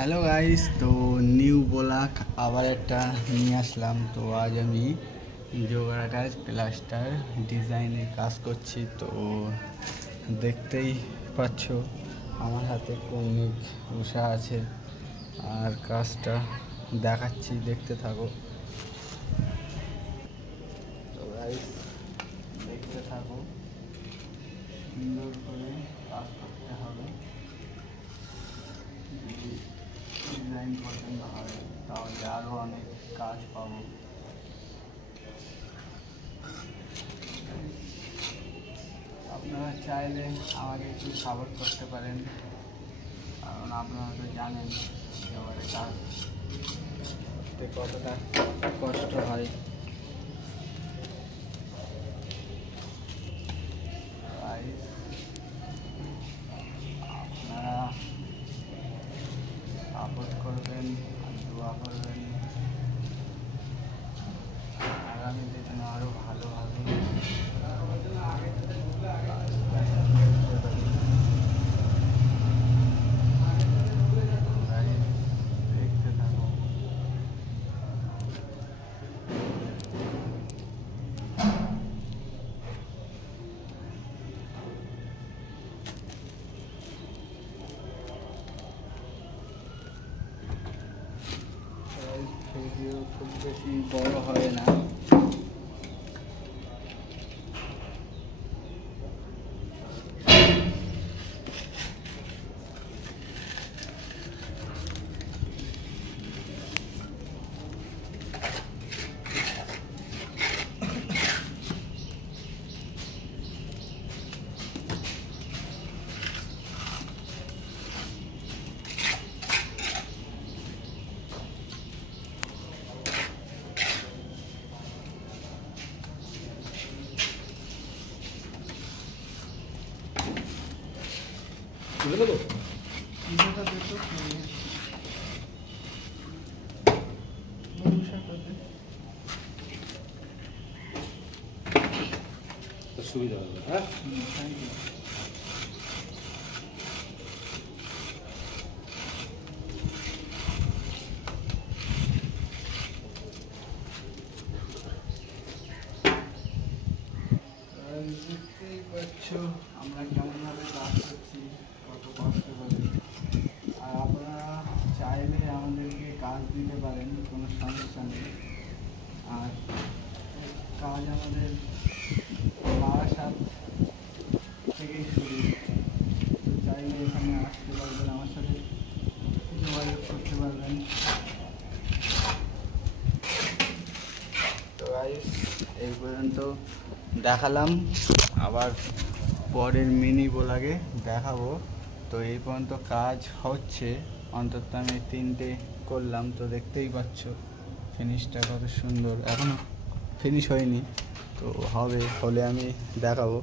Hello guys, তো new blog আবার একটা নিয়ে আসলাম। তো আজ আমি জোগাড় টাইলস প্লাস্টার ডিজাইনের কাজ করছি। তো দেখতেই পাচ্ছ আমার হাতে কৌণিক উষা আছে, আর কাজটা দেখাচ্ছি, দেখতে থাকো। তো গাইস দেখতে থাকো, সুন্দর করে কাজ করতে হবে। ডিজাইন পছন্দ হয় তাহলে আরও অনেক কাজ পাবো। আপনারা চাইলে আমাকে একটু সাপোর্ট করতে পারেন, কারণ আপনারা তো জানেন এবারে কাজ করতে কতটা কষ্ট হয়। আপনারা সাপোর্ট করবেন আর দোয়া করবেন, আগামীতে যেন আরও ভালোভাবে দেখতে থাকো। ভিডিও খুব বেশি বড় হয় না, সুবিধা হবে। হ্যাঁ, থ্যাংক ইউ। দেখতেই পাচ্ছ আমরা কেমনভাবে কাজ করছি, কত কষ্ট করি। আর আপনারা চাইলে আমাদেরকে কাজ দিতে পারেন, কোনো সমস্যা নেই। আর কাজ আমাদের বারাসাত থেকেই শুরু। তো চাইলে এখানে আসতে পারবেন, আমার সাথে যোগাযোগ করতে পারবেন। তো গাইস এই পর্যন্ত দেখালাম, আবার পরের মিনি ব্লগে দেখাবো। তো এই পর্যন্ত কাজ হচ্ছে, অন্তত আমি 3টে করলাম। তো দেখতেই পাচ্ছ ফিনিশটা কত সুন্দর, এখনও ফিনিশ হয়নি, তো হলে আমি দেখাবো।